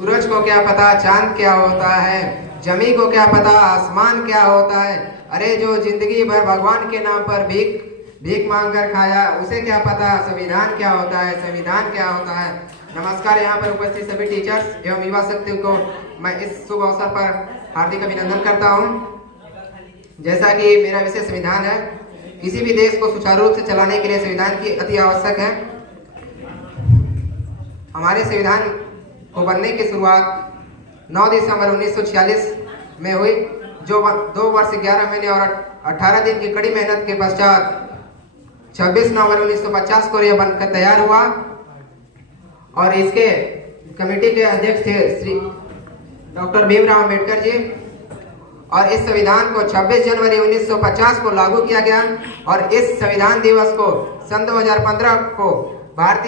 सूरज को क्या पता चांद क्या होता है, जमी को क्या पता आसमान क्या होता है। अरे जो जिंदगी भर भगवान के नाम पर भीख भीख मांग कर खाया, उसे क्या पता संविधान क्या होता है, संविधान क्या होता है। नमस्कार, यहाँ पर उपस्थित सभी टीचर्स एवं युवा शक्ति को मैं इस शुभ अवसर पर हार्दिक अभिनंदन करता हूँ। जैसा कि मेरा विषय संविधान है, किसी भी देश को सुचारू रूप से चलाने के लिए संविधान की अति आवश्यक है। हमारे संविधान को बनने की शुरुआत 9 दिसंबर 1946 में हुई, जो 2 वर्ष 11 महीने और 18 दिन की कड़ी मेहनत के पश्चात 26 नवंबर 1950 को यह बनकर तैयार हुआ। और इसके कमेटी के अध्यक्ष थे श्री डॉक्टर भीमराव अंबेडकर जी। और इस संविधान को 26 जनवरी 1950 को लागू किया गया। और इस संविधान दिवस को सन 2015 को भारत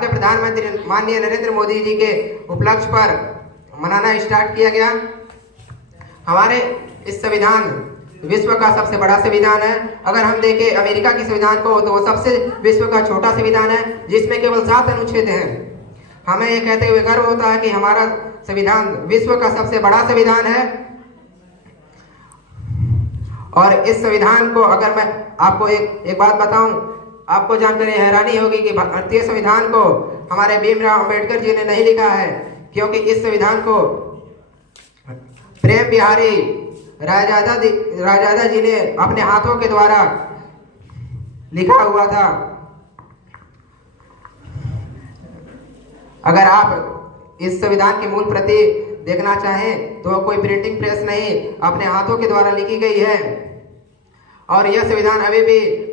के प्रधानमंत्री माननीय नरेंद्र मोदी जी के उपलक्ष्य पर मनाना स्टार्ट किया गया। हमारे इस संविधान विश्व का सबसे बड़ा संविधान है। अगर हम देखें अमेरिका के संविधान को, तो वो सबसे विश्व का छोटा संविधान है, जिसमें केवल 7 अनुच्छेद हैं। हमें ये कहते हुए गर्व होता है कि हमारा संविधान विश्व का सबसे बड़ा संविधान है। और इस संविधान को अगर मैं आपको एक बात बताऊं, आपको जानकर हैरानी होगी कि भारतीय संविधान को हमारे भीमराव अंबेडकर जी ने नहीं लिखा है, क्योंकि इस संविधान को प्रेम बिहारी रायजादा जी ने अपने हाथों के द्वारा लिखा हुआ था। अगर आप इस संविधान की मूल प्रति देखना चाहें तो कोई प्रिंटिंग प्रेस नहीं, अपने हाथों के द्वारा लिखी गई है। और यह संविधान अभी भी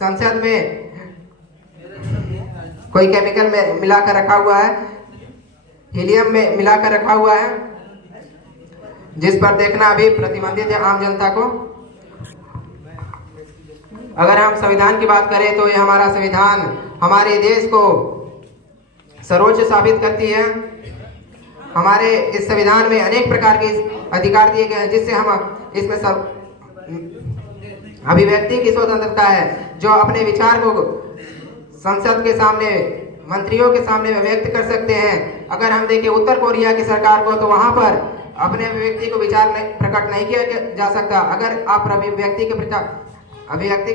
संसद में कोई केमिकल में मिलाकर रखा हुआ है, हीलियम में मिलाकर रखा हुआ है, जिस पर देखना अभी प्रतिबंधित है आम जनता को। अगर हम संविधान की बात करें तो यह हमारा संविधान हमारे देश को सर्वोच्च साबित करती है। हमारे इस संविधान में अनेक प्रकार के अधिकार दिए गए हैं, जिससे हम इसमें अभिव्यक्ति की स्वतंत्रता है, जो अपने विचार को संसद के सामने मंत्रियों के सामने व्यक्त कर सकते हैं। अगर हम देखें उत्तर कोरिया की सरकार को, तो वहां पर अपने अभिव्यक्ति को विचार प्रकट नहीं किया जा सकता। अगर आप अभिव्यक्ति के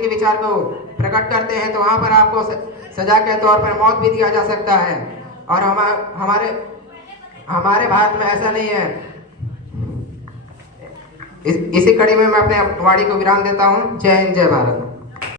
विचार को प्रकट करते हैं तो वहां पर आपको सजा के तौर पर मौत भी दिया जा सकता है। और हमारे भारत में ऐसा नहीं है। इसी कड़ी में मैं अपने वाणी को विराम देता हूँ। जय हिंद, जय भारत।